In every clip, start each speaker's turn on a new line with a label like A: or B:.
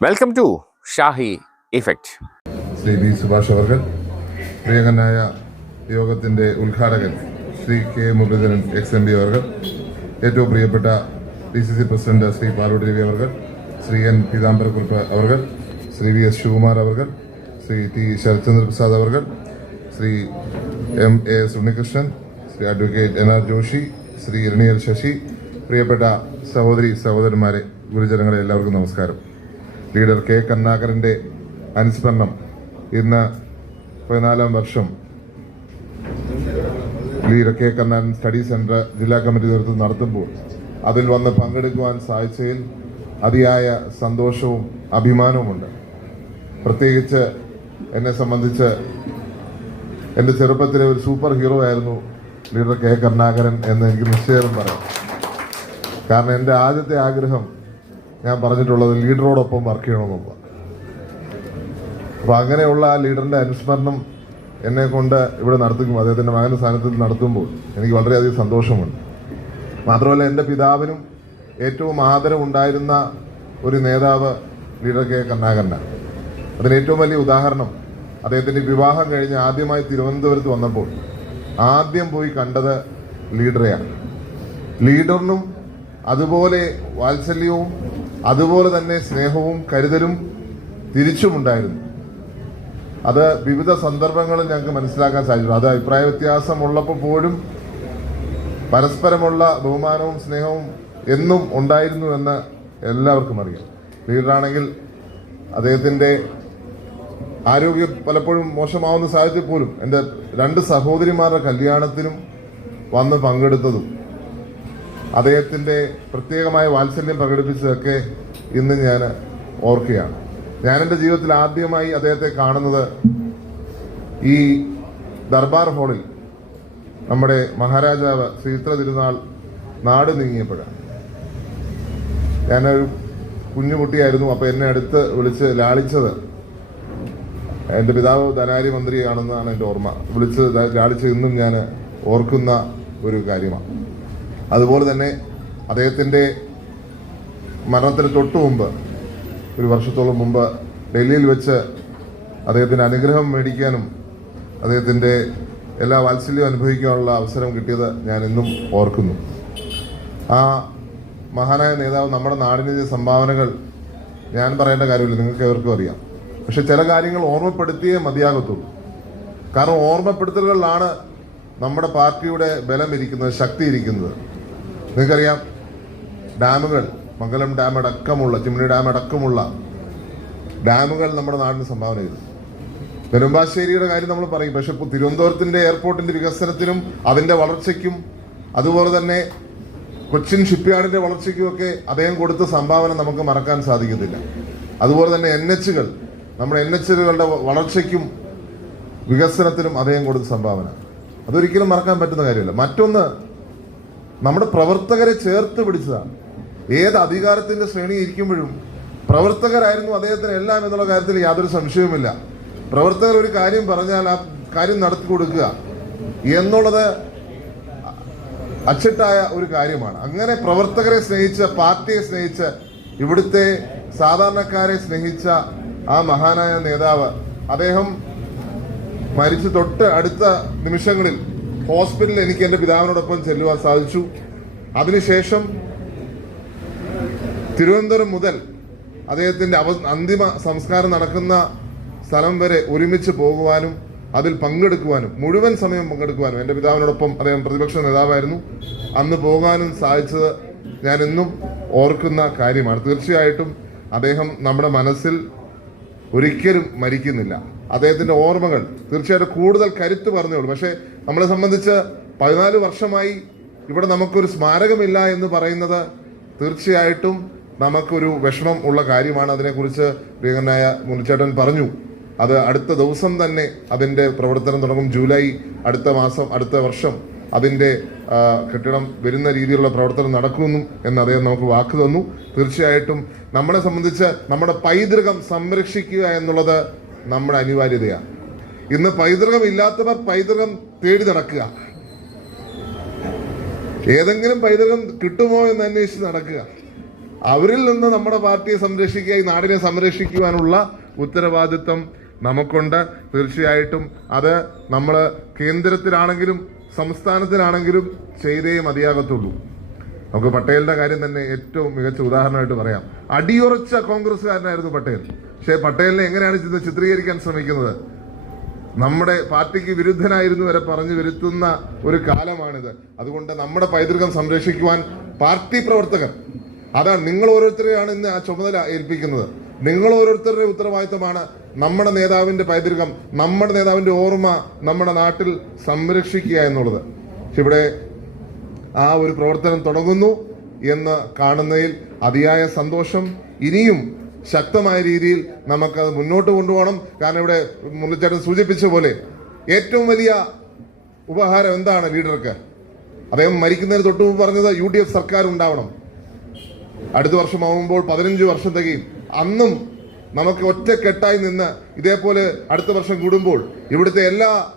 A: Welcome to Shahi effect
B: Shri B Subhash അവർക്ക് പ്രിയങ്കനായ യോഗത്തിന്റെ ഉദ്ഘാടകൻ Shri K Muraleedharan ex M P അവർക്ക് ഏറ്റവും പ്രിയപ്പെട്ട D C C president Shri Palode Ravi അവർക്ക് ശ്രീ എൻ പീതാംബരക്കുറിപ്പ് അവർക്ക് ശ്രീ വി എസ് ശിവകുമാർ അവർക്ക് ശ്രീ ടി ശരത്ചന്ദ്ര പ്രസാദ് അവർക്ക് Shri M A S Unnikrishnan Shri advocate N R Joshi Shri Eraniel Sasi പ്രിയപ്പെട്ട സഹോദരി സഹോദരന്മാരെ ഗുരുജനങ്ങളെ എല്ലാവർക്കും നമസ്കാരം. ലീഡർ കെ കരുണാകരന്റെ അനുസ്മരണം ഇന്ന് പതിനാലാം വർഷം. Leader K Karunakaran study centre ജില്ലാ കമ്മിറ്റി നേതൃത്വം നടത്തുമ്പോൾ അതിൽ വന്ന് പങ്കെടുക്കുവാൻ സാധിച്ചതിൽ അതിയായ സന്തോഷവും അഭിമാനവുമുണ്ട്. പ്രത്യേകിച്ച് എന്നെ സംബന്ധിച്ച് എന്റെ ചെറുപ്പത്തിലെ ഒരു സൂപ്പർ ഹീറോ ആയിരുന്നു ലീഡർ കെ കരുണാകരൻ എന്ന് എനിക്ക് നിശ്ചയം പറയാം. കാരണം എന്റെ ആദ്യത്തെ ആഗ്രഹം ഞാൻ പറഞ്ഞിട്ടുള്ളത് ലീഡറോടൊപ്പം വർക്ക് ചെയ്യണമെന്നുള്ള അപ്പൊ അങ്ങനെയുള്ള ആ ലീഡറിന്റെ അനുസ്മരണം എന്നെ കൊണ്ട് ഇവിടെ നടത്തിക്കുമ്പോൾ അദ്ദേഹത്തിന്റെ മകന്റെ സ്ഥാനത്തിൽ നടത്തുമ്പോൾ എനിക്ക് വളരെയധികം സന്തോഷമുണ്ട്. മാത്രമല്ല എന്റെ പിതാവിനും ഏറ്റവും ആദരവുണ്ടായിരുന്ന ഒരു നേതാവ് ലീഡർ കെ. കരുണാകരനാണ്. അതിന് ഏറ്റവും വലിയ ഉദാഹരണം അദ്ദേഹത്തിന്റെ വിവാഹം കഴിഞ്ഞ് ആദ്യമായി തിരുവനന്തപുരത്ത് വന്നപ്പോൾ ആദ്യം പോയി കണ്ടത് ലീഡറെയാണ്. ലീഡറിനും അതുപോലെ വാത്സല്യവും അതുപോലെ തന്നെ സ്നേഹവും കരുതലും തിരിച്ചുമുണ്ടായിരുന്നു അത് വിവിധ സന്ദർഭങ്ങളിൽ ഞങ്ങൾക്ക് മനസ്സിലാക്കാൻ സാധിച്ചു. അത് അഭിപ്രായ വ്യത്യാസമുള്ളപ്പോൾ പോലും പരസ്പരമുള്ള ബഹുമാനവും സ്നേഹവും എന്നും ഉണ്ടായിരുന്നു എന്ന് എല്ലാവർക്കും അറിയാം. ലീഡറാണെങ്കിൽ അദ്ദേഹത്തിന്റെ ആരോഗ്യം പലപ്പോഴും മോശമാവുന്ന സാഹചര്യം പോലും എന്റെ രണ്ട് സഹോദരിമാരുടെ കല്യാണത്തിനും വന്ന് പങ്കെടുത്തതും അദ്ദേഹത്തിന്റെ പ്രത്യേകമായ വാത്സല്യം പ്രകടിപ്പിച്ചതൊക്കെ ഇന്ന് ഞാൻ ഓർക്കുകയാണ്. ഞാൻ എന്റെ ജീവിതത്തിൽ ആദ്യമായി അദ്ദേഹത്തെ കാണുന്നത് ഈ ദർബാർ ഹാളിൽ നമ്മുടെ മഹാരാജാവ് ശ്രീത്ര തിരുനാൾ നാട് നീങ്ങിയപ്പോഴാണ്. ഞാനൊരു കുഞ്ഞുകുട്ടിയായിരുന്നു അപ്പൊ എന്നെ അടുത്ത് വിളിച്ച് ലാളിച്ചത്. എന്റെ പിതാവ് ധനാര്യമന്ത്രിയാണെന്നാണ് എന്റെ ഓർമ്മ. വിളിച്ച് ലാളിച്ച് ഇന്നും ഞാൻ ഓർക്കുന്ന ഒരു കാര്യമാണ്. അതുപോലെ തന്നെ അദ്ദേഹത്തിന്റെ മരണത്തിന് തൊട്ടു മുമ്പ് ഒരു വർഷത്തോളം മുമ്പ് ഡൽഹിയിൽ വെച്ച് അദ്ദേഹത്തിന്റെ അനുഗ്രഹം മേടിക്കാനും അദ്ദേഹത്തിന്റെ എല്ലാ വാത്സല്യവും അനുഭവിക്കാനുള്ള അവസരം കിട്ടിയത് ഞാൻ ഇന്നും ഓർക്കുന്നു. ആ മഹാനായ നേതാവ് നമ്മുടെ ചെയ്ത സംഭാവനകൾ ഞാൻ പറയേണ്ട കാര്യമില്ല നിങ്ങൾക്ക് എവർക്കും അറിയാം. പക്ഷെ ചില കാര്യങ്ങൾ ഓർമ്മപ്പെടുത്തിയേ മതിയാകത്തുള്ളൂ. കാരണം ഓർമ്മപ്പെടുത്തലുകളിലാണ് നമ്മുടെ പാർട്ടിയുടെ ബലം ഇരിക്കുന്നത് ശക്തി ഇരിക്കുന്നത്. നിങ്ങൾക്കറിയാം ഡാമുകൾ മംഗലം ഡാം അടക്കമുള്ള ചിമ്മിണി ഡാം അടക്കമുള്ള ഡാമുകൾ നമ്മുടെ നാടിന് സംഭാവന ചെയ്തു. നെടുമ്പാശ്ശേരിയുടെ കാര്യം നമ്മൾ പറയും പക്ഷെ ഇപ്പോൾ തിരുവനന്തപുരത്തിന്റെ എയർപോർട്ടിന്റെ വികസനത്തിനും അതിന്റെ വളർച്ചയ്ക്കും അതുപോലെ തന്നെ കൊച്ചിൻ ഷിപ്പ്യാർഡിന്റെ വളർച്ചയ്ക്കും ഒക്കെ അദ്ദേഹം കൊടുത്ത സംഭാവന നമുക്ക് മറക്കാൻ സാധിക്കത്തില്ല. അതുപോലെ തന്നെ എൻ എച്ചുകൾ നമ്മുടെ എൻ എച്ചുകളുടെ വളർച്ചയ്ക്കും വികസനത്തിനും അദ്ദേഹം കൊടുത്ത സംഭാവന. അതൊരിക്കലും മറക്കാൻ പറ്റുന്ന കാര്യമല്ല. മറ്റൊന്ന് നമ്മുടെ പ്രവർത്തകരെ ചേർത്ത് പിടിച്ചതാണ്. ഏത് അധികാരത്തിന്റെ ശ്രേണി ഇരിക്കുമ്പോഴും പ്രവർത്തകരായിരുന്നു അദ്ദേഹത്തിന് എല്ലാം എന്നുള്ള കാര്യത്തിൽ യാതൊരു സംശയവുമില്ല. പ്രവർത്തകർ ഒരു കാര്യം പറഞ്ഞാൽ ആ കാര്യം നടത്തി കൊടുക്കുക എന്നുള്ളത് അച്ചിട്ടായ ഒരു കാര്യമാണ്. അങ്ങനെ പ്രവർത്തകരെ സ്നേഹിച്ച പാർട്ടിയെ സ്നേഹിച്ച് ഇവിടുത്തെ സാധാരണക്കാരെ സ്നേഹിച്ച ആ മഹാനായ നേതാവ് അദ്ദേഹം മരിച്ച് തൊട്ട് അടുത്ത നിമിഷങ്ങളിൽ ഹോസ്പിറ്റലിൽ എനിക്ക് എന്റെ പിതാവിനോടൊപ്പം ചെല്ലുവാൻ സാധിച്ചു. അതിനുശേഷം തിരുവനന്തപുരം മുതൽ അദ്ദേഹത്തിന്റെ അവ അന്തിമ സംസ്കാരം നടക്കുന്ന സ്ഥലം വരെ ഒരുമിച്ച് പോകുവാനും അതിൽ പങ്കെടുക്കുവാനും മുഴുവൻ സമയം പങ്കെടുക്കുവാനും എന്റെ പിതാവിനോടൊപ്പം അദ്ദേഹം പ്രതിപക്ഷ നേതാവായിരുന്നു. അന്ന് പോകാനും സാധിച്ചത് ഞാൻ എന്നും ഓർക്കുന്ന കാര്യമാണ്. തീർച്ചയായിട്ടും അദ്ദേഹം നമ്മുടെ മനസ്സിൽ ഒരിക്കലും മരിക്കുന്നില്ല. അദ്ദേഹത്തിന്റെ ഓർമ്മകൾ തീർച്ചയായിട്ടും കൂടുതൽ കരുത്ത് പറഞ്ഞോളൂ പക്ഷേ നമ്മളെ സംബന്ധിച്ച് പതിനാല് വർഷമായി ഇവിടെ നമുക്കൊരു സ്മാരകമില്ല എന്ന് പറയുന്നത് തീർച്ചയായിട്ടും നമുക്കൊരു വിഷമം ഉള്ള കാര്യമാണ്. അതിനെക്കുറിച്ച് പ്രിയങ്കനായ മുനിച്ചേട്ടൻ പറഞ്ഞു. അത് അടുത്ത ദിവസം തന്നെ അതിന്റെ പ്രവർത്തനം തുടങ്ങും. ജൂലൈ അടുത്ത മാസം അടുത്ത വർഷം അതിന്റെ ആ, കെട്ടിടം വരുന്ന രീതിയിലുള്ള പ്രവർത്തനം നടക്കുന്നു എന്ന് അദ്ദേഹം നമുക്ക് വാക്ക് തന്നു. തീർച്ചയായിട്ടും നമ്മളെ സംബന്ധിച്ച് നമ്മുടെ പൈതൃകം സംരക്ഷിക്കുക എന്നുള്ളത് നമ്മുടെ അനിവാര്യതയാണ് ഇന്ന് പൈതൃകം ഇല്ലാത്തവർ പൈതൃകം തേടി നടക്കുക. ഏതെങ്കിലും പൈതൃകം കിട്ടുമോ എന്ന് അന്വേഷിച്ച് നടക്കുക. അവരിൽ നിന്ന് നമ്മുടെ പാർട്ടിയെ സംരക്ഷിക്കുക ഈ നാടിനെ സംരക്ഷിക്കുവാനുള്ള ഉത്തരവാദിത്വം നമുക്കുണ്ട്. തീർച്ചയായിട്ടും അത് നമ്മൾ കേന്ദ്രത്തിലാണെങ്കിലും സംസ്ഥാനത്തിലാണെങ്കിലും ചെയ്തേ മതിയാകത്തുള്ളൂ. നമുക്ക് പട്ടേലിന്റെ കാര്യം തന്നെ ഏറ്റവും മികച്ച ഉദാഹരണമായിട്ട് പറയാം. അടിയുറച്ച കോൺഗ്രസ്സുകാരനായിരുന്നു പട്ടേൽ. പക്ഷേ പട്ടേലിനെ എങ്ങനെയാണ് ഇത് ചിത്രീകരിക്കാൻ ശ്രമിക്കുന്നത്? നമ്മുടെ പാർട്ടിക്ക് വിരുദ്ധനായിരുന്നു വരെ പറഞ്ഞു വരുത്തുന്ന ഒരു കാലമാണിത്. അതുകൊണ്ട് നമ്മുടെ പൈതൃകം സംരക്ഷിക്കുവാൻ പാർട്ടി പ്രവർത്തകർ അതാണ് നിങ്ങൾ ഓരോരുത്തരെയാണ് ഇന്ന് ആ ചുമതല ഏൽപ്പിക്കുന്നത്. നിങ്ങൾ ഓരോരുത്തരുടെ ഉത്തരവാദിത്തമാണ് നമ്മുടെ നേതാവിന്റെ പൈതൃകം നമ്മുടെ നേതാവിന്റെ ഓർമ്മ നമ്മുടെ നാട്ടിൽ സംരക്ഷിക്കുക എന്നുള്ളത്. ഇവിടെ ആ ഒരു പ്രവർത്തനം തുടങ്ങുന്നു എന്ന് കാണുന്നതിൽ അതിയായ സന്തോഷം. ഇനിയും ശക്തമായ രീതിയിൽ നമുക്കത് മുന്നോട്ട് കൊണ്ടുപോകണം. കാരണം ഇവിടെ മുരളിച്ചേട്ടൻ സൂചിപ്പിച്ച പോലെ ഏറ്റവും വലിയ ഉപഹാരം എന്താണ് ലീഡർക്ക്? അദ്ദേഹം മരിക്കുന്നതിന് തൊട്ട് മുമ്പ് പറഞ്ഞത് യു ഡി എഫ് സർക്കാർ ഉണ്ടാവണം. അടുത്ത വർഷമാവുമ്പോൾ പതിനഞ്ച് വർഷം തികയും. അന്നും നമുക്ക് ഒറ്റക്കെട്ടായി നിന്ന് ഇതേപോലെ അടുത്ത വർഷം കൂടുമ്പോൾ ഇവിടുത്തെ എല്ലാ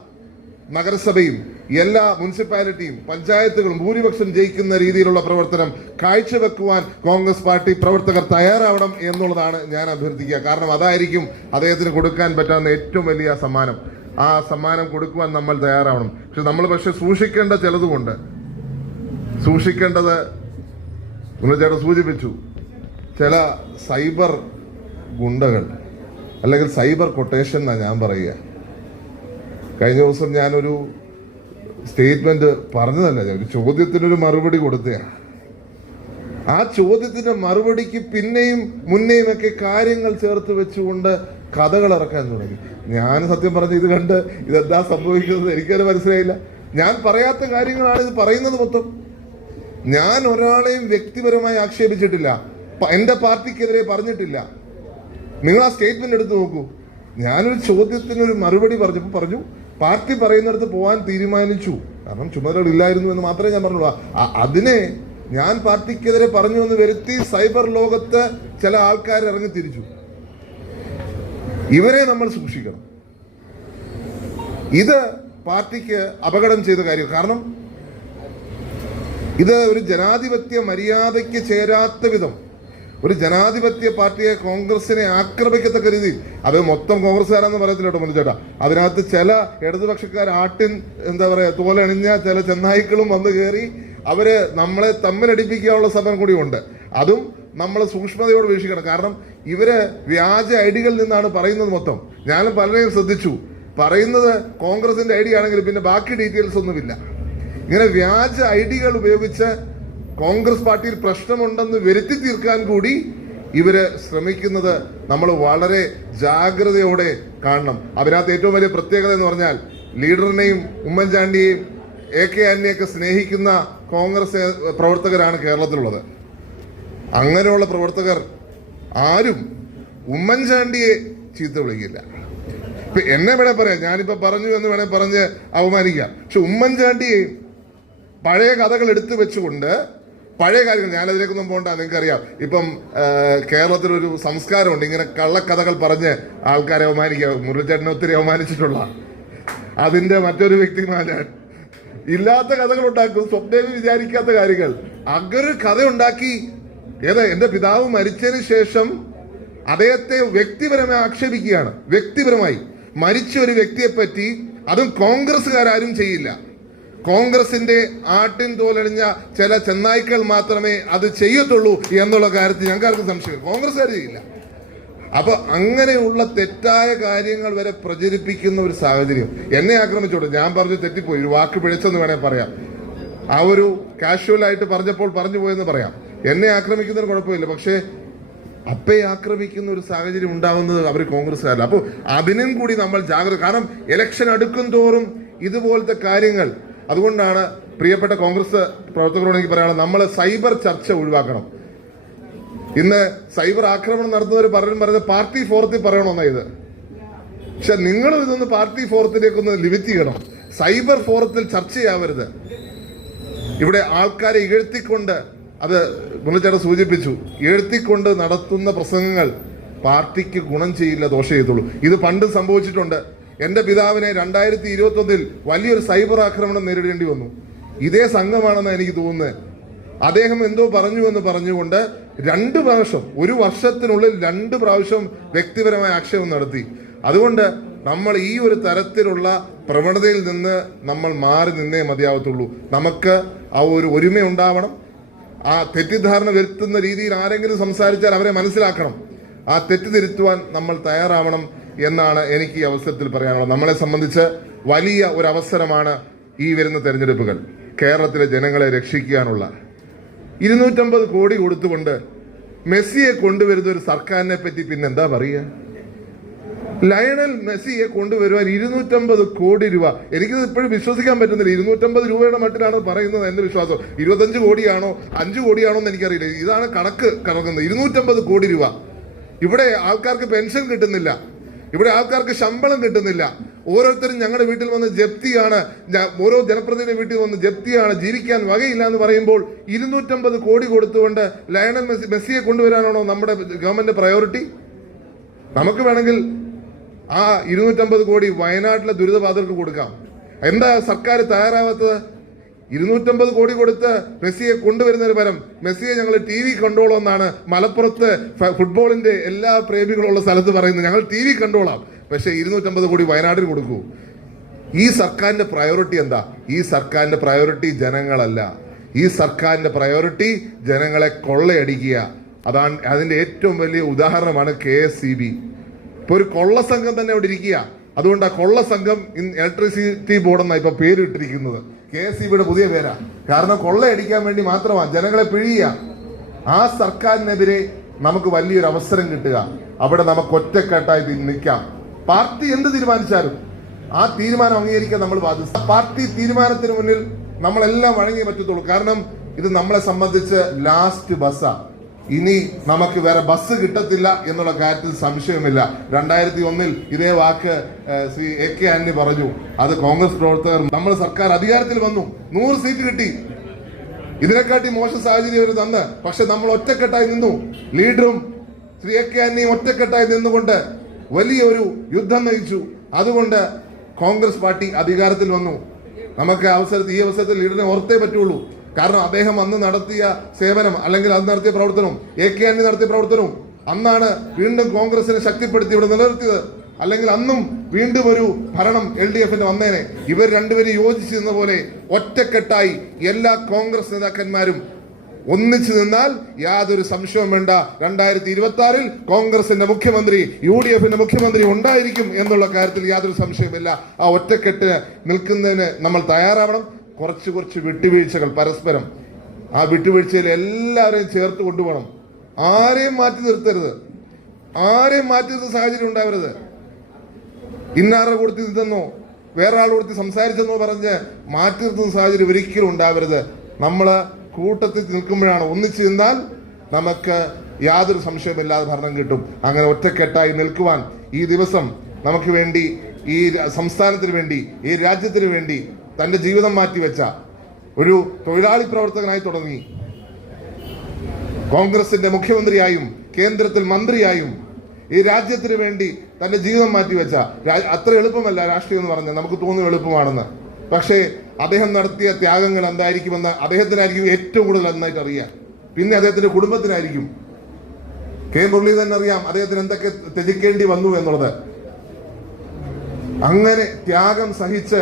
B: നഗരസഭയും എല്ലാ മുനിസിപ്പാലിറ്റിയും പഞ്ചായത്തുകളും ഭൂരിപക്ഷം ജയിക്കുന്ന രീതിയിലുള്ള പ്രവർത്തനം കാഴ്ചവെക്കുവാൻ കോൺഗ്രസ് പാർട്ടി പ്രവർത്തകർ തയ്യാറാവണം എന്നുള്ളതാണ് ഞാൻ അഭ്യർത്ഥിക്കുക. കാരണം അതായിരിക്കും അദ്ദേഹത്തിന് കൊടുക്കാൻ പറ്റാവുന്ന ഏറ്റവും വലിയ സമ്മാനം. ആ സമ്മാനം കൊടുക്കുവാൻ നമ്മൾ തയ്യാറാവണം. പക്ഷെ നമ്മൾ പക്ഷെ സൂക്ഷിക്കേണ്ട ചിലതുകൊണ്ട് സൂക്ഷിക്കേണ്ടത് ചേട്ടൻ സൂചിപ്പിച്ചു. ചില സൈബർ ഗുണ്ടകൾ അല്ലെങ്കിൽ സൈബർ കൊട്ടേഷൻ എന്നാണ് ഞാൻ പറയുക. കഴിഞ്ഞ ദിവസം ഞാനൊരു സ്റ്റേറ്റ്മെന്റ് പറഞ്ഞതല്ല ഞാൻ. ഒരു ചോദ്യത്തിനൊരു മറുപടി കൊടുത്തതാണ് ആ ചോദ്യത്തിന്റെ മറുപടിക്ക് പിന്നെയും മുന്നേയും ഒക്കെ കാര്യങ്ങൾ ചേർത്ത് വെച്ചുകൊണ്ട് കഥകൾ ഇറക്കാൻ തുടങ്ങി. ഞാൻ സത്യം പറഞ്ഞ ഇത് കണ്ട് ഇതെന്താ സംഭവിക്കുന്നത് എനിക്കത് മനസ്സിലായില്ല. ഞാൻ പറയാത്ത കാര്യങ്ങളാണ് ഇത് പറയുന്നത് മൊത്തം. ഞാൻ ഒരാളെയും വ്യക്തിപരമായി ആക്ഷേപിച്ചിട്ടില്ല. എന്റെ പാർട്ടിക്കെതിരെ പറഞ്ഞിട്ടില്ല. നിങ്ങൾ ആ സ്റ്റേറ്റ്മെന്റ് എടുത്തു നോക്കൂ. ഞാനൊരു ചോദ്യത്തിനൊരു മറുപടി പറഞ്ഞപ്പോൾ പറഞ്ഞു പാർട്ടി പറയുന്നിടത്ത് പോകാൻ തീരുമാനിച്ചു. കാരണം ചുമതലകൾ ഇല്ലായിരുന്നു എന്ന് മാത്രമേ ഞാൻ പറഞ്ഞുള്ളൂ. അതിനെ ഞാൻ പാർട്ടിക്കെതിരെ പറഞ്ഞു എന്ന് വരുത്തി സൈബർ ലോകത്ത് ചില ആൾക്കാർ ഇറങ്ങി തിരിച്ചു. ഇവരെ നമ്മൾ സൂക്ഷിക്കണം. ഇത് പാർട്ടിക്ക് അപകടം ചെയ്ത കാര്യം. കാരണം ഇത് ഒരു ജനാധിപത്യ മര്യാദയ്ക്ക് ചേരാത്ത വിധം ഒരു ജനാധിപത്യ പാർട്ടിയെ കോൺഗ്രസിനെ ആക്രമിക്കത്തക്ക രീതിയിൽ. അത് മൊത്തം കോൺഗ്രസ്സുകാരാന്ന് പറയത്തില്ല കേട്ടോ അതിനകത്ത് ചില ഇടതുപക്ഷക്കാർ ആട്ടിൻ എന്താ പറയാ തോലണിഞ്ഞ ചില ചെന്നായ്ക്കളും വന്നു കയറി അവർ നമ്മളെ തമ്മിലടിപ്പിക്കാനുള്ള സമയം കൂടിയുണ്ട്. അതും നമ്മൾ സൂക്ഷ്മതയോട് വീക്ഷിക്കണം. കാരണം ഇവർ വ്യാജ ഐഡികളിൽ നിന്നാണ് പറയുന്നത് മൊത്തം. ഞാനും പലരെയും ശ്രദ്ധിച്ചു. പറയുന്നത് കോൺഗ്രസിന്റെ ഐഡിയ ആണെങ്കിൽ പിന്നെ ബാക്കി ഡീറ്റെയിൽസ് ഒന്നുമില്ല. ഇങ്ങനെ വ്യാജ ഐഡികൾ ഉപയോഗിച്ച് കോൺഗ്രസ് പാർട്ടിയിൽ പ്രശ്നമുണ്ടെന്ന് വരുത്തി തീർക്കാൻ കൂടി ഇവർ ശ്രമിക്കുന്നത് നമ്മൾ വളരെ ജാഗ്രതയോടെ കാണണം. അതിനകത്ത് ഏറ്റവും വലിയ പ്രത്യേകത എന്ന് പറഞ്ഞാൽ ലീഡറിനെയും ഉമ്മൻചാണ്ടിയെയും എ കെ ആന്റിയൊക്കെ സ്നേഹിക്കുന്ന കോൺഗ്രസ് പ്രവർത്തകരാണ് കേരളത്തിലുള്ളത്. അങ്ങനെയുള്ള പ്രവർത്തകർ ആരും ഉമ്മൻചാണ്ടിയെ ചീത്ത വിളിക്കില്ല. എന്നെ വേണേ പറയാം. ഞാനിപ്പോ പറഞ്ഞു എന്ന് വേണേ പറഞ്ഞ് അവമാനിക്കാം. പക്ഷെ ഉമ്മൻചാണ്ടിയെയും പഴയ കഥകൾ എടുത്തു വെച്ചുകൊണ്ട് പഴയ കാര്യങ്ങൾ ഞാനതിലേക്കൊന്നും പോകണ്ട നിങ്ങൾക്കറിയാം. ഇപ്പം കേരളത്തിലൊരു സംസ്കാരമുണ്ട്. ഇങ്ങനെ കള്ളക്കഥകൾ പറഞ്ഞ് ആൾക്കാരെ അവമാനിക്കുക മുരളിച്ചേട്ടനെ ഒത്തിരി അവമാനിച്ചിട്ടുള്ള അതിന്റെ മറ്റൊരു വ്യക്തി ഇല്ലാത്ത കഥകൾ ഉണ്ടാക്കും സ്വപ്നയിൽ വിചാരിക്കാത്ത കാര്യങ്ങൾ. കഥയുണ്ടാക്കി കഥ ഉണ്ടാക്കി ഏതാ എന്റെ പിതാവ് മരിച്ചതിന് ശേഷം അദ്ദേഹത്തെ വ്യക്തിപരമായി ആക്ഷേപിക്കുകയാണ്. വ്യക്തിപരമായി. മരിച്ച ഒരു വ്യക്തിയെ പറ്റി അതും കോൺഗ്രസ്സുകാരും ചെയ്യില്ല. കോൺഗ്രസിന്റെ ആട്ടിൻ തോലണിഞ്ഞ ചില ചെന്നായ്ക്കൾ മാത്രമേ അത് ചെയ്യത്തുള്ളൂ എന്നുള്ള കാര്യത്തിൽ ഞങ്ങൾക്ക് സംശയം കോൺഗ്രസ്സുകാർ ചെയ്യില്ല അപ്പൊ അങ്ങനെയുള്ള തെറ്റായ കാര്യങ്ങൾ വരെ പ്രചരിപ്പിക്കുന്ന ഒരു സാഹചര്യം എന്നെ ആക്രമിച്ചോട്ടെ. ഞാൻ പറഞ്ഞു തെറ്റിപ്പോയി. ഒരു വാക്ക് പിഴച്ചെന്ന് വേണേ പറയാം. ആ ഒരു കാഷ്വൽ ആയിട്ട് പറഞ്ഞപ്പോൾ പറഞ്ഞു പോയെന്ന് പറയാം. എന്നെ ആക്രമിക്കുന്നതിന് കുഴപ്പമില്ല. പക്ഷേ അപ്പേ ആക്രമിക്കുന്ന ഒരു സാഹചര്യം ഉണ്ടാവുന്നത് അവർ കോൺഗ്രസ്സുകാരല്ല. അപ്പോൾ അതിനും കൂടി നമ്മൾ ജാഗ്രത. കാരണം ഇലക്ഷൻ അടുക്കും തോറും ഇതുപോലത്തെ കാര്യങ്ങൾ അതുകൊണ്ടാണ് പ്രിയപ്പെട്ട കോൺഗ്രസ് പ്രവർത്തകരോട് എനിക്ക് പറയാനുള്ളത് നമ്മൾ സൈബർ ചർച്ച ഒഴിവാക്കണം. ഇന്ന് സൈബർ ആക്രമണം നടത്തുന്നവർ പലരും പറയുന്നത് പാർട്ടി ഫോറത്തിൽ പറയണമെന്നാ ഇത്? പക്ഷെ നിങ്ങൾ ഇതൊന്ന് പാർട്ടി ഫോറത്തിലേക്ക് ഒന്ന് ലിമിറ്റ് ചെയ്യണം. സൈബർ ഫോറത്തിൽ ചർച്ചയാവരുത്. ഇവിടെ ആൾക്കാരെ ഇഴത്തിക്കൊണ്ട് അത് മുരളിച്ചേട്ടൻ സൂചിപ്പിച്ചു ഇഴത്തിക്കൊണ്ട് നടത്തുന്ന പ്രസംഗങ്ങൾ പാർട്ടിക്ക് ഗുണം ചെയ്യില്ല ദോഷം ചെയ്തുള്ളൂ ഇത് പണ്ട് സംഭവിച്ചിട്ടുണ്ട്. എന്റെ പിതാവിനെ രണ്ടായിരത്തി ഇരുപത്തി ഒന്നിൽ വലിയൊരു സൈബർ ആക്രമണം നേരിടേണ്ടി വന്നു. ഇതേ സംഘമാണെന്ന് എനിക്ക് തോന്നുന്നത് അദ്ദേഹം എന്തോ പറഞ്ഞു എന്ന് പറഞ്ഞുകൊണ്ട് രണ്ട് പ്രാവശ്യം ഒരു വർഷത്തിനുള്ളിൽ രണ്ട് പ്രാവശ്യം വ്യക്തിപരമായ ആക്ഷേപം നടത്തി. അതുകൊണ്ട് നമ്മൾ ഈ ഒരു തരത്തിലുള്ള പ്രവണതയിൽ നിന്ന് നമ്മൾ മാറി നിന്നേ മതിയാവത്തുള്ളൂ. നമുക്ക് ആ ഒരു ഒരുമ ഉണ്ടാവണം. ആ തെറ്റിദ്ധാരണ വരുത്തുന്ന രീതിയിൽ ആരെങ്കിലും സംസാരിച്ചാൽ അവരെ മനസ്സിലാക്കണം. ആ തെറ്റിദ്ധരുത്തുവാൻ നമ്മൾ തയ്യാറാവണം. എന്നാണ് എനിക്ക് ഈ അവസരത്തിൽ പറയാനുള്ളത്. നമ്മളെ സംബന്ധിച്ച് വലിയ ഒരു അവസരമാണ് ഈ വരുന്ന തെരഞ്ഞെടുപ്പുകൾ. കേരളത്തിലെ ജനങ്ങളെ രക്ഷിക്കാനുള്ള. ഇരുന്നൂറ്റമ്പത് കോടി കൊടുത്തുകൊണ്ട് മെസ്സിയെ കൊണ്ടുവരുന്ന ഒരു സർക്കാരിനെ പറ്റി പിന്നെ എന്താ പറയുക? ലയണൽ മെസ്സിയെ കൊണ്ടുവരുവാൻ ഇരുന്നൂറ്റമ്പത് കോടി രൂപ. എനിക്കിത് ഇപ്പോഴും വിശ്വസിക്കാൻ പറ്റുന്നില്ല. ഇരുന്നൂറ്റമ്പത് രൂപയുടെ മട്ടിലാണ് പറയുന്നത് എന്റെ വിശ്വാസം. ഇരുപത്തഞ്ച് കോടിയാണോ അഞ്ച് കോടിയാണോ എന്ന് എനിക്കറിയില്ല. ഇതാണ് കണക്ക് കറങ്ങുന്നത് ഇരുന്നൂറ്റമ്പത് കോടി രൂപ. ഇവിടെ ആൾക്കാർക്ക് പെൻഷൻ കിട്ടുന്നില്ല. ഇവിടെ ആൾക്കാർക്ക് ശമ്പളം കിട്ടുന്നില്ല. ഓരോരുത്തരും ഞങ്ങളുടെ വീട്ടിൽ വന്ന് ജപ്തിയാണ്. ഓരോ ജനപ്രതിനിധിയുടെ വീട്ടിൽ വന്ന് ജപ്തിയാണ്. ജീവിക്കാൻ വകയില്ല എന്ന് പറയുമ്പോൾ ഇരുന്നൂറ്റമ്പത് കോടി കൊടുത്തുകൊണ്ട് ലയണൽ മെസ്സി മെസ്സിയെ കൊണ്ടുവരാനാണോ നമ്മുടെ ഗവൺമെന്റ് പ്രയോറിറ്റി നമുക്ക് വേണമെങ്കിൽ ആ ഇരുന്നൂറ്റമ്പത് കോടി വയനാട്ടിലെ ദുരിതബാധിതർക്ക് കൊടുക്കാം. എന്താ സർക്കാർ തയ്യാറാവാത്തത്? ഇരുന്നൂറ്റമ്പത് കോടി കൊടുത്ത് മെസ്സിയെ കൊണ്ടുവരുന്നതിന് പരം മെസ്സിയെ ഞങ്ങൾ ടി വി എന്നാണ് മലപ്പുറത്ത് ഫുട്ബോളിന്റെ എല്ലാ പ്രേമികളുള്ള സ്ഥലത്ത് പറയുന്നത്. ഞങ്ങൾ ടി വി കണ്ടോളാം. പക്ഷേ ഇരുന്നൂറ്റമ്പത് കോടി വയനാട്ടിൽ കൊടുക്കൂ. ഈ സർക്കാരിന്റെ പ്രയോറിറ്റി എന്താ? ഈ സർക്കാരിന്റെ പ്രയോറിറ്റി ജനങ്ങളല്ല. ഈ സർക്കാരിന്റെ പ്രയോറിറ്റി ജനങ്ങളെ കൊള്ളയടിക്കുക. അതാണ് അതിന്റെ ഏറ്റവും വലിയ ഉദാഹരണമാണ് കെ എസ് സി ബി. ഇപ്പൊ ഒരു കൊള്ള സംഘം തന്നെ അവിടെ ഇരിക്കുക. അതുകൊണ്ട് ആ കൊള്ള സംഘം ഇലക്ട്രിസിറ്റി ബോർഡ് എന്നാണ് ഇപ്പൊ പേര് ഇട്ടിരിക്കുന്നത് കെ എസ് ഇബിയുടെ ബിയുടെ പുതിയ പേരാ. കാരണം കൊള്ളയടിക്കാൻ വേണ്ടി മാത്രമാണ് ജനങ്ങളെ പിഴിയുക. ആ സർക്കാരിനെതിരെ നമുക്ക് വലിയൊരു അവസരം കിട്ടുക. അവിടെ നമുക്ക് ഒറ്റക്കെട്ടായി നിൽക്കാം. പാർട്ടി എന്ത് തീരുമാനിച്ചാലും ആ തീരുമാനം അംഗീകരിക്കാൻ നമ്മൾ ബാധ്യത പാർട്ടി തീരുമാനത്തിന് മുന്നിൽ നമ്മളെല്ലാം വഴങ്ങി പറ്റത്തുള്ളൂ. കാരണം ഇത് നമ്മളെ സംബന്ധിച്ച് ലാസ്റ്റ് ബസ്സാ ഇനി നമുക്ക് വേറെ ബസ് കിട്ടത്തില്ല എന്നുള്ള കാര്യത്തിൽ സംശയമില്ല രണ്ടായിരത്തി ഒന്നിൽ ഇതേ വാക്ക് ശ്രീ എ കെ ആന്റണി പറഞ്ഞു. അത് കോൺഗ്രസ് പ്രവർത്തകർ നമ്മൾ സർക്കാർ അധികാരത്തിൽ വന്നു. നൂറ് സീറ്റ് കിട്ടി. ഇതിനെക്കാട്ടി മോശം സാഹചര്യം അവർ തന്ന്. പക്ഷെ നമ്മൾ ഒറ്റക്കെട്ടായി നിന്നു. ലീഡറും ശ്രീ എ കെ ആന്റണിയും ഒറ്റക്കെട്ടായി നിന്നുകൊണ്ട് വലിയൊരു യുദ്ധം നയിച്ചു. അതുകൊണ്ട് കോൺഗ്രസ് പാർട്ടി അധികാരത്തിൽ വന്നു. നമുക്ക് അവസരത്തിൽ ഈ അവസരത്തിൽ ലീഡറിനെ ഓർത്തേ പറ്റുള്ളൂ. കാരണം അദ്ദേഹം അന്ന് നടത്തിയ സേവനം അല്ലെങ്കിൽ അന്ന് നടത്തിയ പ്രവർത്തനവും എ കെ ആന്റണി നടത്തിയ പ്രവർത്തനവും അന്നാണ് വീണ്ടും കോൺഗ്രസിനെ ശക്തിപ്പെടുത്തി ഇവിടെ നിലനിർത്തിയത്. അല്ലെങ്കിൽ അന്നും വീണ്ടും ഒരു ഭരണം എൽ ഡി എഫിന് വന്നേനെ ഇവർ രണ്ടുപേരും യോജിച്ചു നിന്ന പോലെ ഒറ്റക്കെട്ടായി എല്ലാ കോൺഗ്രസ് നേതാക്കന്മാരും ഒന്നിച്ചു നിന്നാൽ യാതൊരു സംശയവും വേണ്ട. രണ്ടായിരത്തി ഇരുപത്തി ആറിൽ കോൺഗ്രസിന്റെ മുഖ്യമന്ത്രി യു ഡി എഫിന്റെ മുഖ്യമന്ത്രി ഉണ്ടായിരിക്കും എന്നുള്ള കാര്യത്തിൽ യാതൊരു സംശയമില്ല ആ ഒറ്റക്കെട്ടിന് നിൽക്കുന്നതിന് നമ്മൾ തയ്യാറാവണം. കുറച്ച് കുറച്ച് വിട്ടുവീഴ്ചകൾ പരസ്പരം. ആ വിട്ടുവീഴ്ചയിൽ എല്ലാവരെയും ചേർത്ത് കൊണ്ടുപോകണം. ആരെയും മാറ്റി നിർത്തരുത്. ആരെയും മാറ്റി നിർത്തുന്ന സാഹചര്യം ഉണ്ടാവരുത്. ഇന്നാരുടെ കൊടുത്ത് ഇതെന്നോ വേറെ ആൾ കൊടുത്ത് സംസാരിച്ചെന്നോ പറഞ്ഞ് മാറ്റി നിർത്തുന്ന സാഹചര്യം ഒരിക്കലും ഉണ്ടാവരുത്. നമ്മൾ കൂട്ടത്തിൽ നിൽക്കുമ്പോഴാണ് ഒന്നിച്ചു നിന്നാൽ നമുക്ക് യാതൊരു സംശയമില്ലാതെ ഭരണം കിട്ടും. അങ്ങനെ ഒറ്റക്കെട്ടായി നിൽക്കുവാൻ ഈ ദിവസം നമുക്ക് വേണ്ടി ഈ സംസ്ഥാനത്തിന് വേണ്ടി ഈ രാജ്യത്തിന് വേണ്ടി തന്റെ ജീവിതം മാറ്റിവെച്ച ഒരു തൊഴിലാളി പ്രവർത്തകനായി തുടങ്ങി. കോൺഗ്രസിന്റെ മുഖ്യമന്ത്രിയായും കേന്ദ്രത്തിൽ മന്ത്രിയായും ഈ രാജ്യത്തിന് വേണ്ടി തന്റെ ജീവിതം മാറ്റിവെച്ച അത്ര എളുപ്പമല്ല രാഷ്ട്രീയം എന്ന് പറഞ്ഞാൽ നമുക്ക് തോന്നുന്ന എളുപ്പമാണെന്ന്. പക്ഷേ അദ്ദേഹം നടത്തിയ ത്യാഗങ്ങൾ എന്തായിരിക്കുമെന്ന് അദ്ദേഹത്തിനായിരിക്കും ഏറ്റവും കൂടുതൽ നന്നായിട്ട് അറിയാം പിന്നെ അദ്ദേഹത്തിന്റെ കുടുംബത്തിനായിരിക്കും. കെ തന്നെ അറിയാം അദ്ദേഹത്തിന് എന്തൊക്കെ ത്യജിക്കേണ്ടി വന്നു എന്നുള്ളത്. അങ്ങനെ ത്യാഗം സഹിച്ച്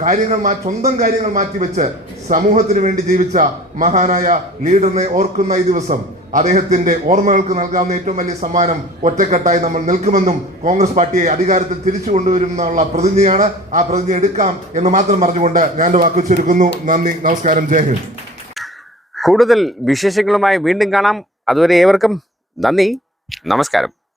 B: കാര്യങ്ങൾ സ്വന്തം കാര്യങ്ങൾ മാറ്റിവെച്ച് സമൂഹത്തിന് വേണ്ടി ജീവിച്ച മഹാനായ ലീഡറിനെ ഓർക്കുന്ന ഈ ദിവസം അദ്ദേഹത്തിന്റെ ഓർമ്മകൾക്ക് നൽകാവുന്ന ഏറ്റവും വലിയ സമ്മാനം ഒറ്റക്കെട്ടായി നമ്മൾ നിൽക്കുമെന്നും കോൺഗ്രസ് പാർട്ടിയെ അധികാരത്തിൽ തിരിച്ചു കൊണ്ടുവരും എന്നുള്ള പ്രതിജ്ഞയാണ് ആ പ്രതിജ്ഞ എടുക്കാം എന്ന് മാത്രം പറഞ്ഞുകൊണ്ട് ഞാൻ വാക്കു ചുരുക്കുന്നു. നന്ദി നമസ്കാരം ജയഹിന്ദ്
A: കൂടുതൽ വിശേഷങ്ങളുമായി വീണ്ടും കാണാം. അതുവരെ ഏവർക്കും നന്ദി നമസ്കാരം.